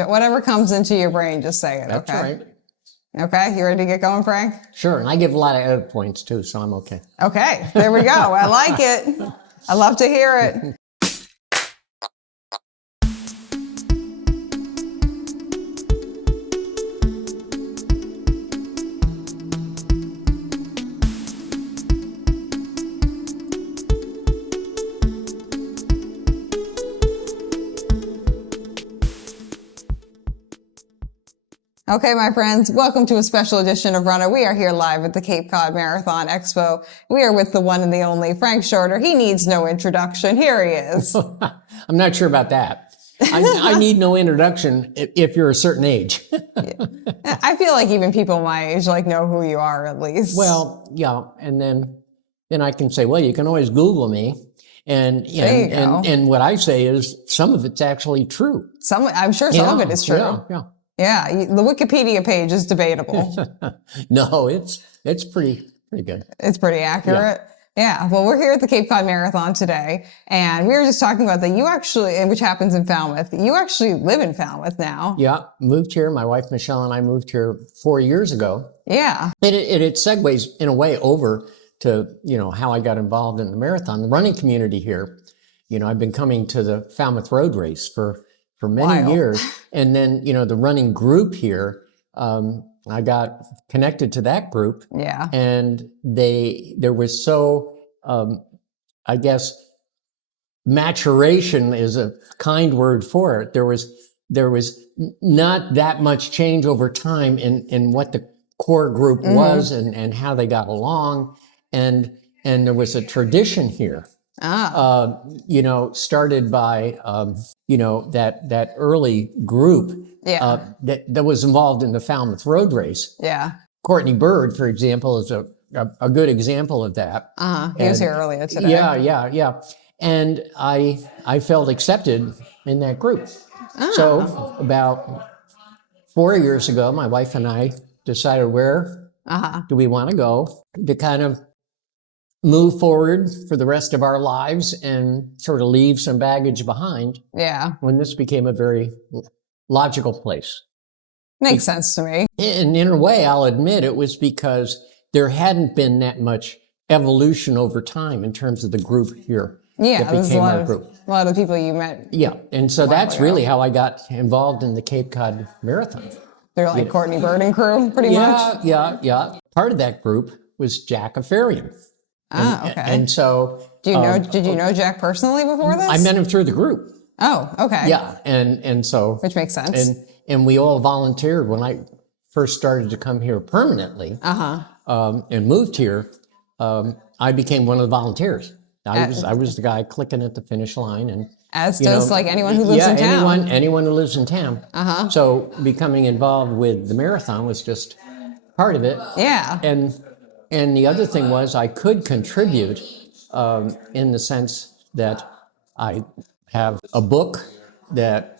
Whatever comes into your brain, just say it. That's okay. right. Okay. You ready to get going, Frank? Sure. And I give a lot of edit points too, so I'm okay. Okay. There we go. I like it. I love to hear it. Okay, my friends, welcome to a special edition of Runnah. We are here live at the Cape Cod Marathon Expo. We are with the one and the only Frank Shorter. He needs no introduction. Here he is. I'm not sure about that. I need no introduction if you're a certain age. I feel like even people my age know who you are at least. Well, yeah, and then I can say, well, you can always Google me. And what I say is some of it's actually true. I'm sure some of it is true. Yeah, the Wikipedia page is debatable. No, it's pretty good. It's pretty accurate. Yeah. Well, we're here at the Cape Cod Marathon today, and we were just talking about that you actually, which happens in Falmouth, you actually live in Falmouth now. Yeah, moved here. My wife, Michelle, and I moved here 4 years ago. Yeah. It segues in a way over to, how I got involved in the marathon, the running community here. I've been coming to the Falmouth Road Race for many years. And then, the running group here, I got connected to that group. Yeah. And there was so, I guess, maturation is a kind word for it. There was not that much change over time in what the core group was and how they got along. And there was a tradition here. Started by, that early group that was involved in the Falmouth Road Race. Yeah. Courtney Bird, for example, is a good example of that. He was here earlier today. Yeah. And I felt accepted in that group. So about 4 years ago, my wife and I decided where do we want to go to kind of move forward for the rest of our lives and sort of leave some baggage behind. Yeah. When this became a very logical place. Makes sense to me. And in a way, I'll admit it was because there hadn't been that much evolution over time in terms of the group here. Yeah, that became our group. A lot of people you met. Yeah, and so that's really how I got involved in the Cape Cod Marathon. They're like Courtney Bird and crew, pretty much? Yeah. Part of that group was Jack Afarian. Okay. And so... Did you know Jack personally before this? I met him through the group. Oh, okay. Yeah, and so... Which makes sense. And we all volunteered when I first started to come here permanently and moved here. I became one of the volunteers. I was the guy clicking at the finish line, and as does anyone who lives in town. Anyone who lives in town. So becoming involved with the marathon was just part of it. Yeah. And the other thing was I could contribute in the sense that I have a book that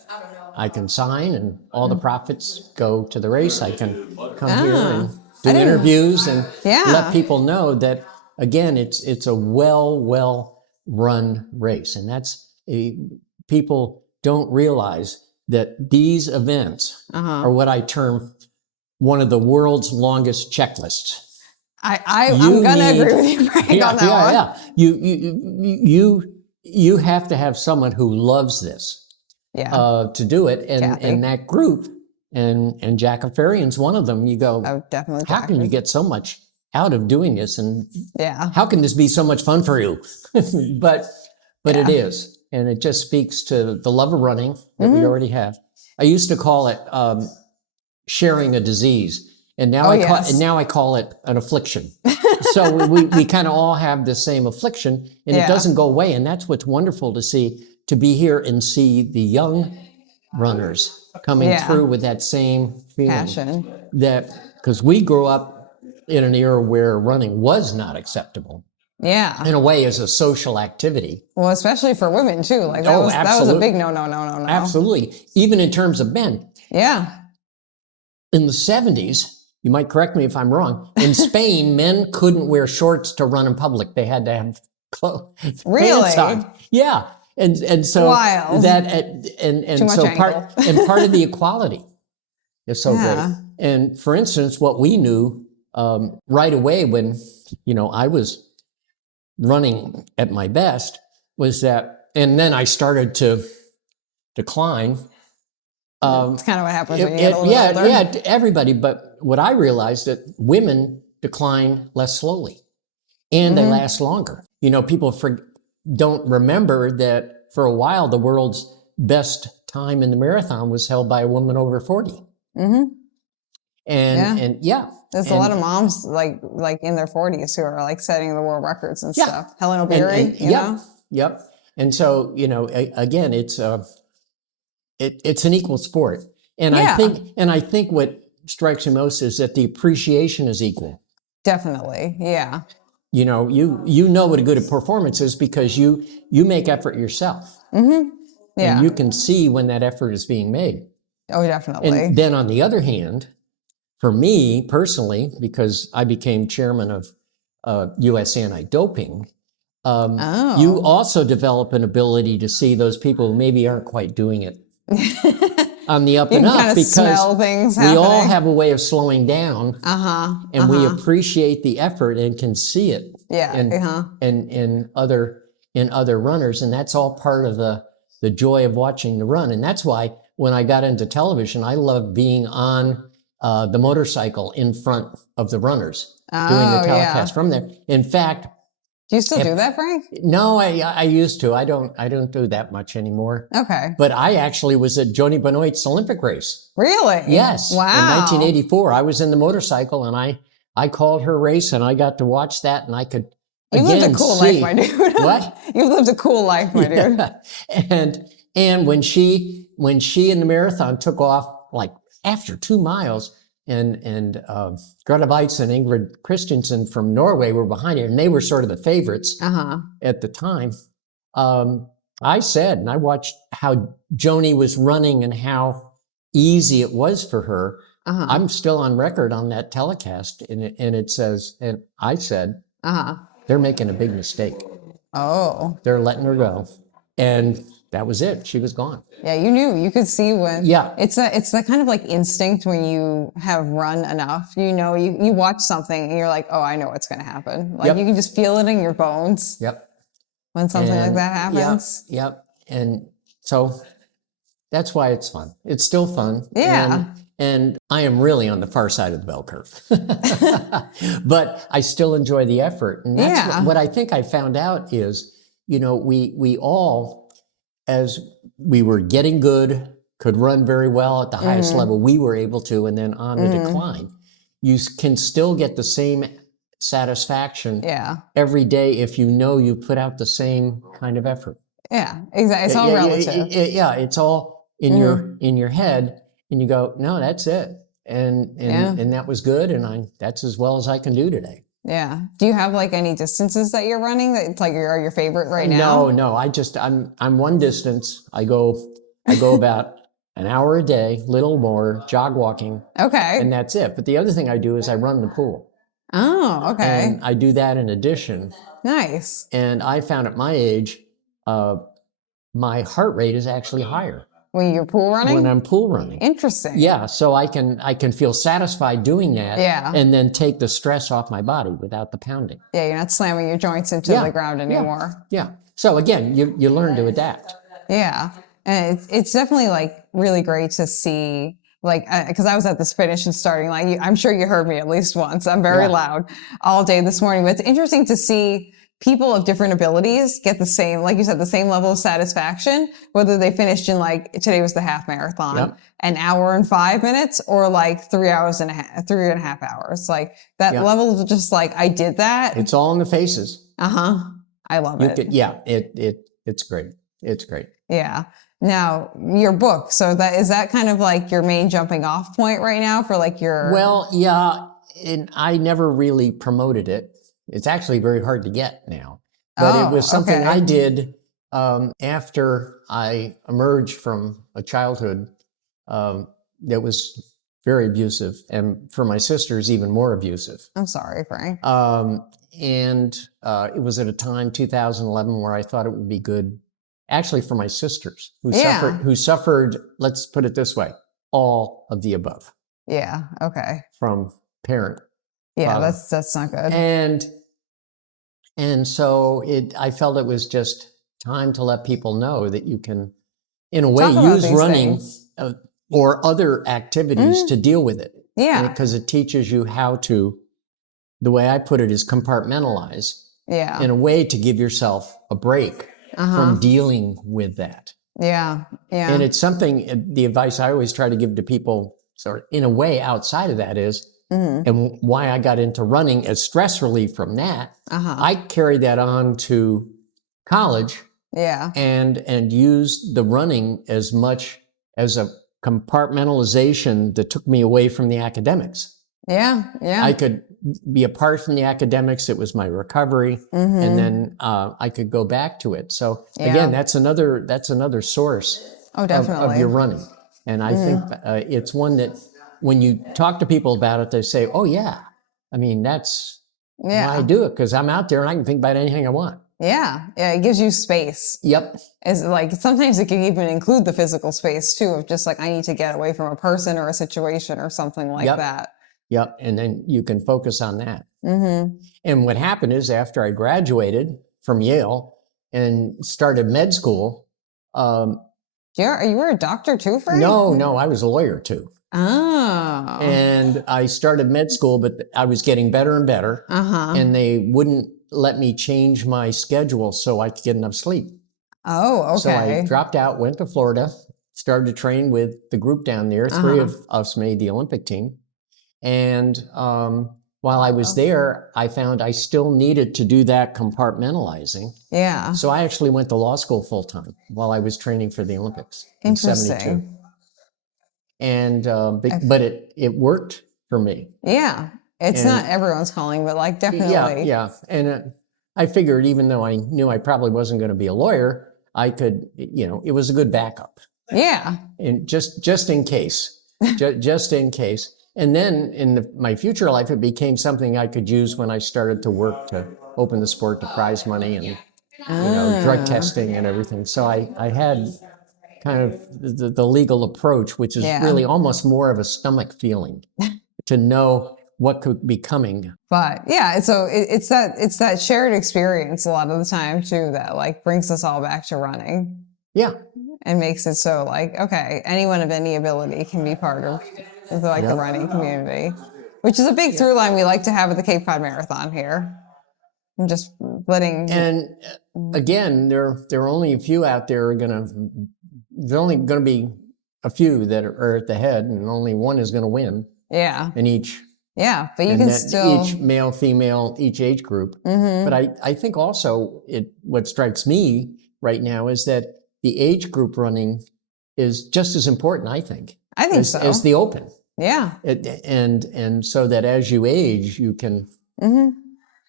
I can sign, and all the profits go to the race. I can come here and do interviews and let people know that, again, it's a well-run race. And that's people don't realize that these events are what I term one of the world's longest checklists. I'm going to agree with you, Frank, on that one. You have to have someone who loves this to do it. And that group, and Jack Afarian's one of them, you go, definitely. How can you get so much out of doing this? And how can this be so much fun for you? But it is. And it just speaks to the love of running that we already have. I used to call it sharing a disease. And now I call it an affliction. So we kind of all have the same affliction, and it doesn't go away. And that's what's wonderful to see, to be here and see the young runners coming through with that same feeling. Passion. Because we grew up in an era where running was not acceptable. Yeah. In a way, as a social activity. Well, especially for women too. That was a big no. Absolutely. Even in terms of men. Yeah. In the 70s, you might correct me if I'm wrong, in Spain, men couldn't wear shorts to run in public. They had to have clothes. Really? Pants on. Yeah. And so Wild. that and Too much so angle. part of the equality is so Yeah. great. And for instance, what we knew right away when I was running at my best was that, and then I started to decline. It's kind of what happens when you get a little older. Yeah, to everybody. But what I realized that women decline less slowly, and they last longer. People don't remember that for a while the world's best time in the marathon was held by a woman over 40. Mm-hmm. And There's a lot of moms like in their 40s who are like setting the world records and stuff. Helen O'Beary, Yep. And so again, it's an equal sport, and I think what strikes me most is that the appreciation is equal. Definitely, yeah. You know what a good performance is because you make effort yourself. Mm-hmm. Yeah. And you can see when that effort is being made. Oh, definitely. And then on the other hand, for me personally, because I became chairman of U.S. Anti-Doping, you also develop an ability to see those people who maybe aren't quite doing it on the up and up, kind of because smell things we all happening. have a way of slowing down, and we appreciate the effort and can see it in other runners, and that's all part of the joy of watching the run. And that's why when I got into television, I loved being on the motorcycle in front of the runners doing the telecast from there. In fact, do you still do that, Frank? No, I used to. I don't do that much anymore. Okay. But I actually was at Joni Benoit's Olympic race. Really? Yes. Wow. In 1984, I was in the motorcycle, and I called her race, and I got to watch that, and I could You lived a cool life, my dude. What? You lived a cool life, my dude. And when she in the marathon took off, like after 2 miles, and Greta Weitz and Ingrid Christensen from Norway were behind her, and they were sort of the favorites at the time. I said, and I watched how Joni was running and how easy it was for her. I'm still on record on that telecast, and it says, and I said, they're making a big mistake. Oh. They're letting her go. And that was it. She was gone. Yeah, you knew. You could see when. Yeah. It's that kind of like instinct when you have run enough. You watch something and you're like, oh, I know what's going to happen. Like you can just feel it in your bones. Yep. When something like that happens. Yep. And so that's why it's fun. It's still fun. Yeah. And I am really on the far side of the bell curve. But I still enjoy the effort. And that's what I think I found out is, we all, as we were getting good, could run very well at the highest level we were able to, and then on the decline, you can still get the same satisfaction every day if you put out the same kind of effort. Yeah, exactly. It's all relative. It's all in your head, and you go, no, that's it, and that was good, and that's as well as I can do today. Yeah. Do you have like any distances that you're running that it's like are your favorite right now? No. I'm one distance. I go about an hour a day, little more, jog walking. Okay. And that's it. But the other thing I do is I run the pool. Oh, okay. And I do that in addition. Nice. And I found at my age, my heart rate is actually higher. When you're pool running? When I'm pool running. Interesting. Yeah, so I can feel satisfied doing that. Yeah. And then take the stress off my body without the pounding. Yeah, you're not slamming your joints into the ground anymore. Yeah. So again, you learn to adapt. Yeah. And it's definitely like really great to see, like, because I was at this finish and starting line. I'm sure you heard me at least once. I'm very loud all day this morning, but it's interesting to see people of different abilities get the same, like you said, the same level of satisfaction, whether they finished in like, today was the half marathon, an hour and 5 minutes, or like 3 and a half hours. Like that level of just like, I did that. It's all in the faces. I love it. It's great. It's great. Yeah. Now your book. So is that kind of like your main jumping off point right now for like your... Well, yeah. And I never really promoted it. It's actually very hard to get now, but it was something I did after I emerged from a childhood that was very abusive, and for my sisters, even more abusive. I'm sorry, Frank. And it was at a time, 2011, where I thought it would be good actually for my sisters Yeah. who suffered, let's put it this way, all of the above Yeah. Okay. from parent. Yeah, father. that's not good. And so I felt it was just time to let people know that you can, in a way, Talk about use these running things. or other activities to deal with it. Yeah. Because it teaches you how to, the way I put it is compartmentalize Yeah. in a way to give yourself a break from dealing with that. Yeah. Yeah. And it's something, the advice I always try to give to people, sort of in a way outside of that is, and why I got into running as stress relief from that, I carried that on to college. Yeah. And used the running as much as a compartmentalization that took me away from the academics. Yeah. Yeah. I could be apart from the academics. It was my recovery, and then I could go back to it. So again, that's another source Oh, of definitely. your running. And I think it's one that when you talk to people about it, they say, "Oh yeah, I mean that's why I do it, because I'm out there and I can think about anything I want." Yeah. Yeah. It gives you space. Yep. It's like sometimes it can even include the physical space too, of just like I need to get away from a person or a situation or something like that. Yep. And then you can focus on that. And what happened is after I graduated from Yale and started med school, You were a doctor too, Frank? no, I was a lawyer too. Oh. And I started med school, but I was getting better and better. And they wouldn't let me change my schedule so I could get enough sleep. Oh, okay. So I dropped out, went to Florida, started to train with the group down there. 3 of us made the Olympic team. And while I was there, I found I still needed to do that compartmentalizing. Yeah. So I actually went to law school full time while I was training for the Olympics in '72. And but it worked for me. Yeah. It's not everyone's calling, but like definitely. Yeah. And I figured even though I knew I probably wasn't going to be a lawyer, I could, it was a good backup. Yeah. And just in case, just in case. And then in my future life, it became something I could use when I started to work to open the sport to prize money and, drug testing and everything. So I had kind of the legal approach, which is really almost more of a stomach feeling to know what could be coming. But yeah, so it's that shared experience a lot of the time too that like brings us all back to running. Yeah. And makes it so like, okay, anyone of any ability can be part of the running community, which is a big through line we like to have at the Cape Cod Marathon here. I'm just letting. And again, there are only a few out there there's only going to be a few that are at the head, and only one is going to win. Yeah. In each. Yeah, but you can still each male, female, each age group. But I think also what strikes me right now is that the age group running is just as important, I think. I think so. As the open. Yeah. And so that as you age, you can,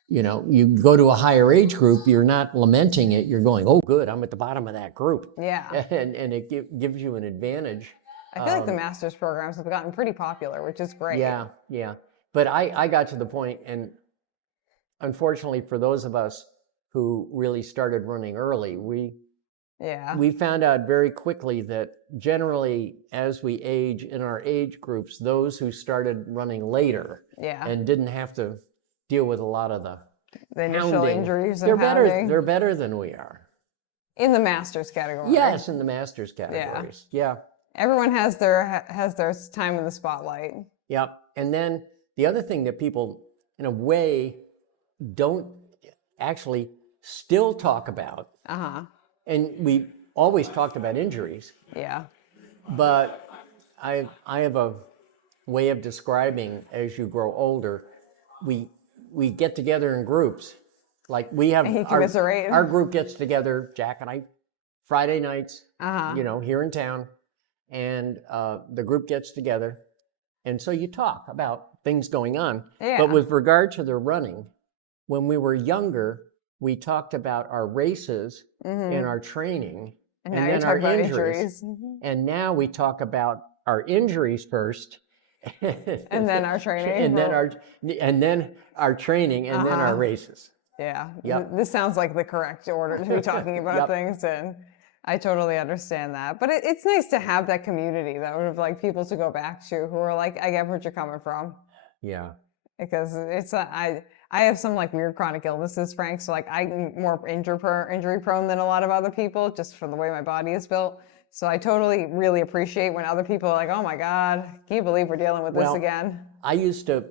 you go to a higher age group, you're not lamenting it, you're going, oh, good, I'm at the bottom of that group. Yeah. And it gives you an advantage. I feel like the master's programs have gotten pretty popular, which is great. Yeah. But I got to the point, and unfortunately for those of us who really started running early, we found out very quickly that generally as we age in our age groups, those who started running later and didn't have to deal with a lot of the initial pounding, injuries and they're better than we are. In the master's category. Yes, in the master's categories. Yeah. Everyone has their time in the spotlight. Yep. And then the other thing that people, in a way, don't actually still talk about, and we always talked about injuries. Yeah. But I have a way of describing as you grow older, we get together in groups. Like we have our group gets together, Jack and I, Friday nights, here in town, and the group gets together. And so you talk about things going on. Yeah. But with regard to the running, when we were younger, we talked about our races and our training, and then our injuries. And now we talk about our injuries first, and then our training, and then our training, and then our races. Yeah. Yep. This sounds like the correct order to be talking about things in. I totally understand that. But it's nice to have that community, though, of like people to go back to who are like, I get where you're coming from. Yeah. Because I have some like weird chronic illnesses, Frank. So like I'm more injury prone than a lot of other people, just from the way my body is built. So I totally really appreciate when other people are like, oh my God, can you believe we're dealing with this again? I used to,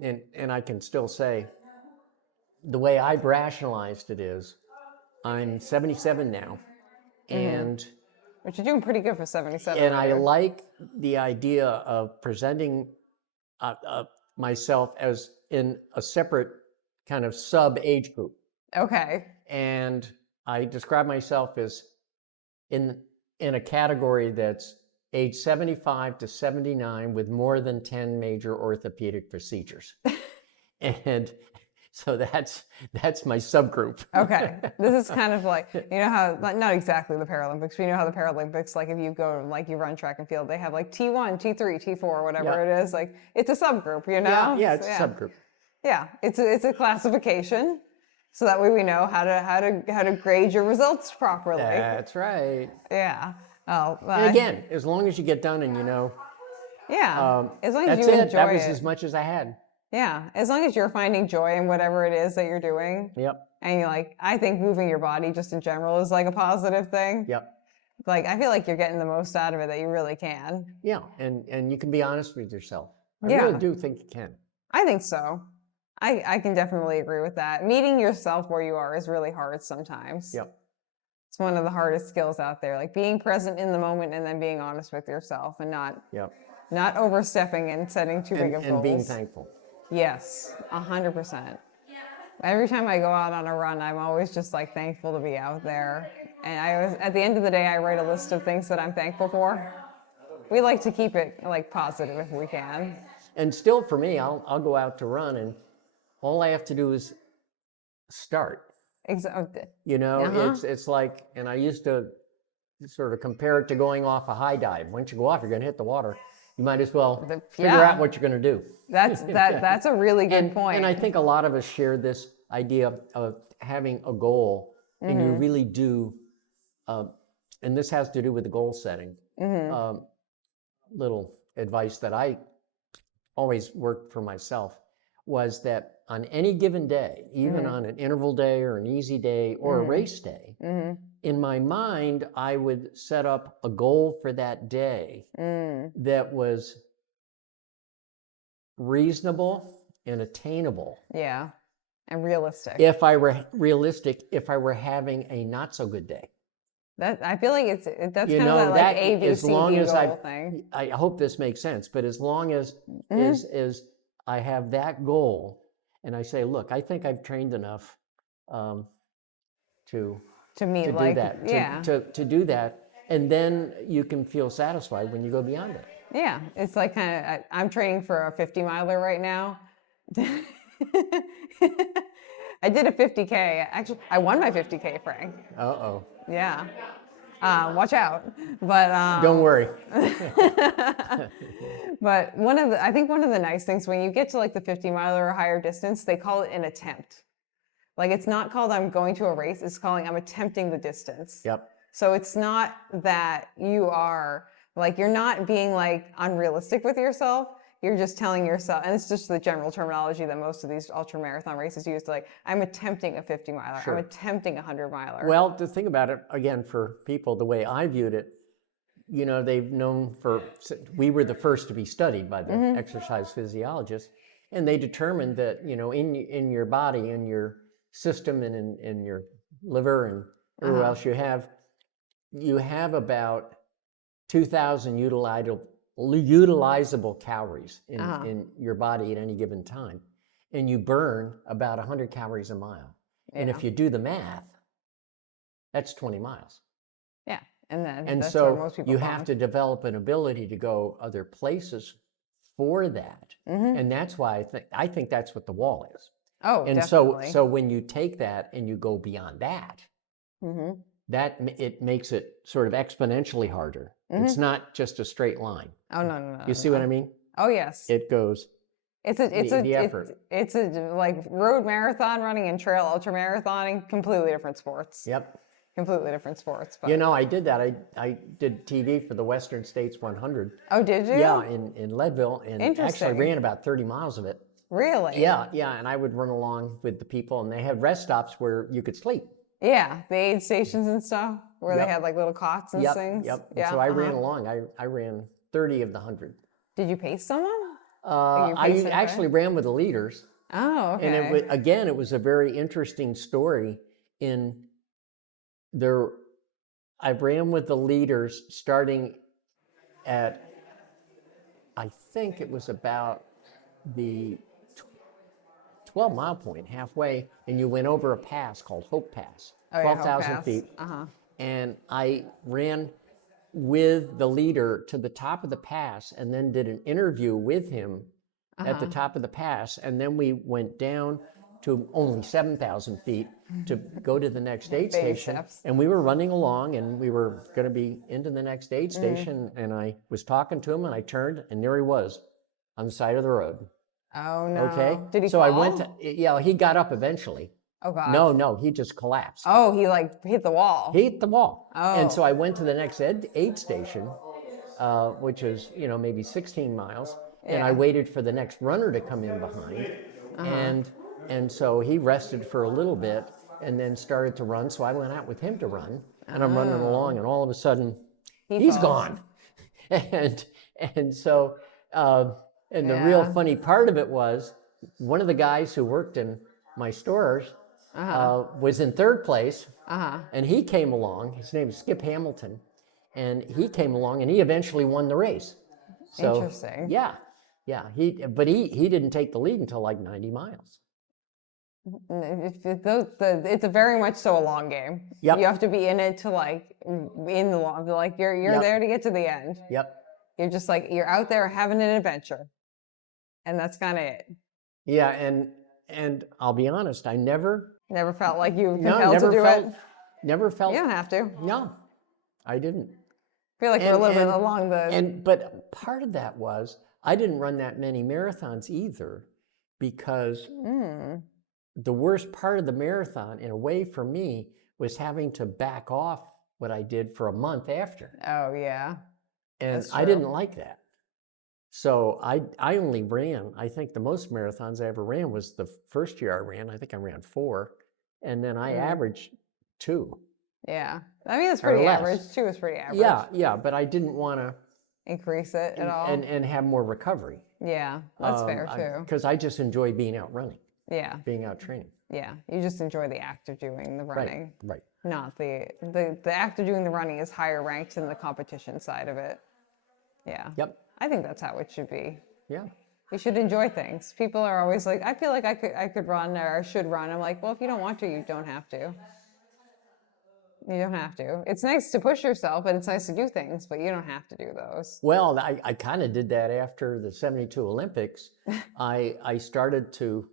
and I can still say, the way I've rationalized it is, I'm 77 now, and But you're doing pretty good for 77. and I Right? like the idea of presenting myself as in a separate kind of sub age group, Okay. and I describe myself as in a category that's age 75 to 79 with more than 10 major orthopedic procedures. And so that's my subgroup. Okay. This is kind of like, you know how, not exactly the Paralympics, but you know how the Paralympics, like if you go, like you run track and field, they have like T1, T3, T4, whatever it is. Like it's a subgroup, you know? Yeah, it's a subgroup. Yeah, it's a classification, so that way we know how to grade your results properly. That's right. Yeah. Oh, And again, as long as you get done and you know, yeah. As long as that's you it. enjoy That was it. as much as I had. Yeah, as long as you're finding joy in whatever it is that you're doing. Yep. And you're like, I think moving your body just in general is like a positive thing. Yep. Like I feel like you're getting the most out of it that you really can. Yeah, and you can be honest with yourself. I Yeah. really do think you can. I think so. I can definitely agree with that. Meeting yourself where you are is really hard sometimes. Yep. It's one of the hardest skills out there, like being present in the moment and then being honest with yourself and not overstepping and setting too big of goals. And being thankful. Yes, 100%. Every time I go out on a run, I'm always just like thankful to be out there. And at the end of the day, I write a list of things that I'm thankful for. We like to keep it like positive if we can. And still for me, I'll go out to run and all I have to do is start. Exactly. You know, it's like, and I used to sort of compare it to going off a high dive. Once you go off, you're going to hit the water. You might as well figure out what you're going to do. That's a really good point. And I think a lot of us share this idea of having a goal, and you really do. And this has to do with the goal setting. Little advice that I always worked for myself was that on any given day, even on an interval day or an easy day or a race day, in my mind, I would set up a goal for that day that was reasonable and attainable. Yeah, and realistic. If I were realistic, if I were having a not so good day. That I feel like that's You kind know, of that like A, B, as C, long D as goal thing. I hope this makes sense, but as long as is I have that goal and I say, look, I think I've trained enough to meet do like that, to do that, and then you can feel satisfied when you go beyond it. Yeah, it's like kind of I'm training for a 50 miler right now. I did a 50K. Actually, I won my 50K, Frank. Uh-oh. Yeah. Watch out. But don't worry. But I think one of the nice things when you get to like the 50 miler or higher distance, they call it an attempt. Like it's not called I'm going to a race, it's calling I'm attempting the distance. Yep. So it's not that you are like, you're not being like unrealistic with yourself. You're just telling yourself, and it's just the general terminology that most of these ultra marathon races use, like, I'm attempting a 50 miler, I'm attempting a 100 miler. Well, to think about it, again, for people, the way I viewed it, you know, they've known we were the first to be studied by the exercise physiologists, and they determined that, you know, in your body, in your system, and in your liver, and everywhere else you have about 2,000 utilizable calories in your body at any given time, and you burn about 100 calories a mile. And if you do the math, that's 20 miles. Yeah, and so you have to develop an ability to go other places for that, and that's why I think that's what the wall is. Oh, and definitely. so when you take that and you go beyond that, that it makes it sort of exponentially harder. It's not just a straight line. Oh no. You see what I mean? Oh yes. It goes. It's like road marathon running and trail ultra marathoning, completely different sports. Yep. completely different sports. But You know, I did that. I did TV for the Western States 100. oh, did you? Yeah, in Leadville, and actually Interesting. ran about 30 miles of it. Really? Yeah, yeah, and I would run along with the people, and they had rest stops where you could sleep. Yeah, the aid stations and stuff where Yep. they had like little cots and Yep, things. yep. And Yeah. so I ran along. I ran 30 of the 100. Did you pace someone? I actually ran with the leaders. Oh, okay. And it was a very interesting story. In there, I ran with the leaders starting at, I think it was about the 12-mile point, halfway, and you went over a pass called Hope Pass, Oh, yeah, Hope 12,000 Pass. feet. Uh-huh. And I ran with the leader to the top of the pass and then did an interview with him at the top of the pass. And then we went down to only 7,000 feet to go to the next aid station. Steps. And we were running along, and we were going to be into the next aid station. And I was talking to him, and I turned, and there he was on the side of the road. Oh, no. Okay. Did he so fall? I went to, yeah, he got up eventually. Oh, God. No, he just collapsed. Oh, he like hit the wall. He hit the wall. Oh. And so I went to the next aid station, which is, maybe 16 miles. And I waited for the next runner to come in behind. And so he rested for a little bit and then started to run. So I went out with him to run. And I'm running along, and all of a sudden, he's gone. And so, and the real funny part of it was, one of the guys who worked in my stores was in third place, and he came along. His name is Skip Hamilton, and he came along, and he eventually won the race. So, Interesting. Yeah. But he didn't take the lead until like 90 miles. It's a very much so a long game. Yep. You have to be in it to like in the long. Like you're there to get to the end. Yep. You're just like you're out there having an adventure, and that's kind of it. Yeah, and I'll be honest, I never felt like you were compelled to do it. Never felt. You don't have to. No, I didn't. I feel like we're a little bit along the. But part of that was I didn't run that many marathons either, because the worst part of the marathon, in a way for me, was having to back off what I did for a month after. Oh yeah. And I didn't like that. So I only ran, I think the most marathons I ever ran was the first year I ran. I think I ran 4, and then I averaged 2. Yeah, I mean that's pretty average. 2 is pretty average. Yeah, but I didn't want to increase it at all and have more recovery. Yeah, that's fair too. Because I just enjoy being out running. Yeah, being out training. Yeah, you just enjoy the act of doing the running. Right. Not the act of doing the running is higher ranked than the competition side of it. Yeah. Yep. I think that's how it should be. Yeah. You should enjoy things. People are always like, I feel like I could run or I should run. I'm like, well, if you don't want to, you don't have to. You don't have to. It's nice to push yourself, and it's nice to do things, but you don't have to do those. Well, I kind of did that after the 72 Olympics. I started to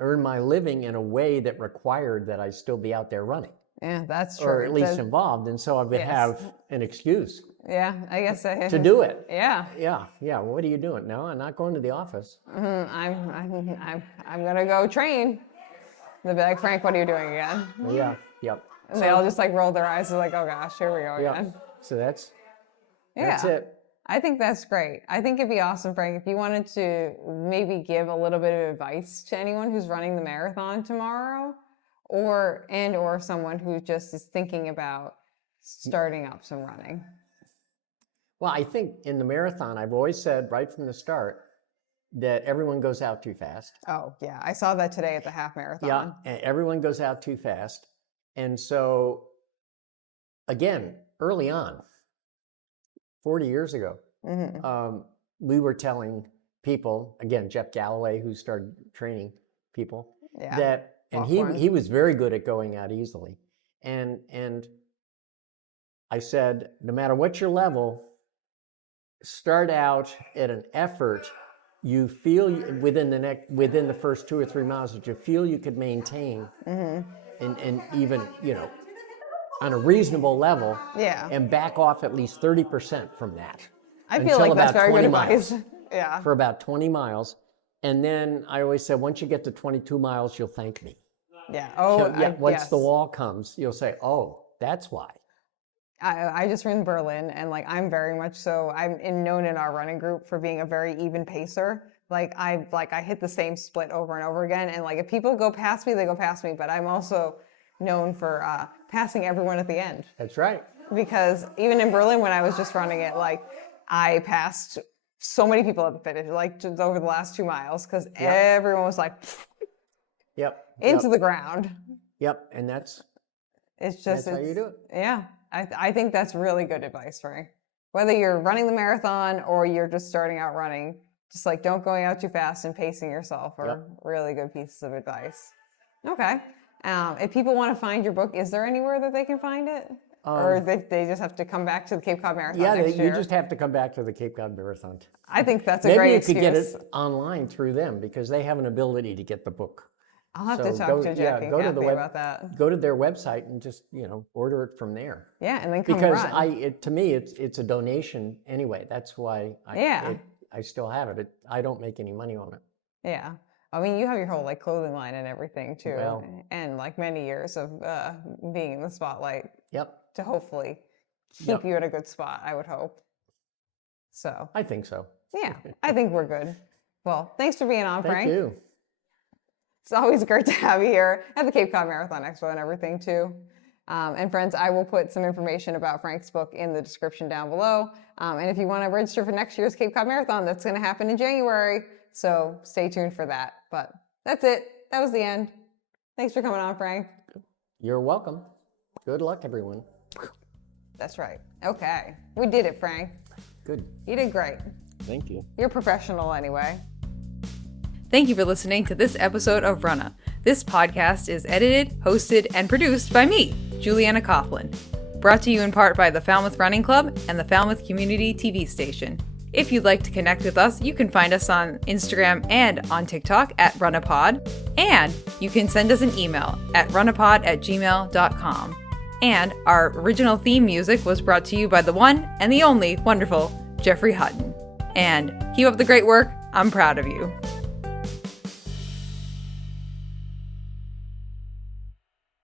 earn my living in a way that required that I still be out there running. Yeah, that's true. Or at least involved. And so I would have an excuse. Yeah, I guess to do it. Yeah. Yeah. Well, what are you doing? No, I'm not going to the office. I'm gonna go train. They'll be like, Frank, what are you doing again? Yeah. Yep. And they all just like roll their eyes and like, oh gosh, here we go again. So that's it. I think that's great. I think it'd be awesome, Frank, if you wanted to maybe give a little bit of advice to anyone who's running the marathon tomorrow, or someone who just is thinking about starting up some running. Well, I think in the marathon, I've always said right from the start that everyone goes out too fast. Oh, yeah. I saw that today at the half marathon. Yeah, and everyone goes out too fast. And so, again, early on, 40 years ago, we were telling people, again, Jeff Galloway, who started training people, that, and he was very good at going out easily. And I said, no matter what your level, start out at an effort you feel within the first 2 or 3 miles that you feel you could maintain, and even on a reasonable level, and back off at least 30% from that. I feel like that's very good advice. Yeah. For about 20 miles, and then I always said, once you get to 22 miles, you'll thank me. Yeah. Once the Yes. wall comes, you'll say, "Oh, that's why." I just ran Berlin, and like I'm very much so. Known in our running group for being a very even pacer. I hit the same split over and over again, and like if people go past me, they go past me. But I'm also known for passing everyone at the end. That's right. Because even in Berlin, when I was just running it, like I passed so many people at the finish, like just over the last 2 miles, because everyone was like into the ground. Yep, and that's It's how you do it. Yeah, I think that's really good advice, Frank. Whether you're running the marathon or you're just starting out running, just like don't going out too fast and pacing yourself are really good pieces of advice. Okay. If people want to find your book, is there anywhere that they can find it? Or they just have to come back to the Cape Cod Marathon next year? You just have to come back to the Cape Cod Marathon. I think that's a great excuse. Maybe you could get it online through them because they have an ability to get the book. I'll have to talk to Jackie and Kathy about that. Go to their website and just order it from there. Yeah, and then come because run. To me it's a donation anyway. That's why I still have it. I don't make any money on it. Yeah. I mean, you have your whole like clothing line and everything too, well, and like many years of being in the spotlight. Yep. To hopefully keep you in a good spot, I would hope. So. I think so. Yeah, I think we're good. Well, thanks for being on, Frank. Thank you. It's always great to have you here at the Cape Cod Marathon Expo and everything too. And friends, I will put some information about Frank's book in the description down below. And if you want to register for next year's Cape Cod Marathon, that's going to happen in January. So stay tuned for that. But that's it. That was the end. Thanks for coming on, Frank. You're welcome. Good luck, everyone. That's right. Okay. We did it, Frank. Good. You did great. Thank you. You're professional anyway. Thank you for listening to this episode of Runnah. This podcast is edited, hosted, and produced by me, Julianna Coughlin. Brought to you in part by the Falmouth Running Club and the Falmouth Community TV station. If you'd like to connect with us, you can find us on Instagram and on TikTok at runnahpod. And you can send us an email at runnahpod@gmail.com. And our original theme music was brought to you by the one and the only wonderful Jeffrey Hutton. And keep up the great work. I'm proud of you.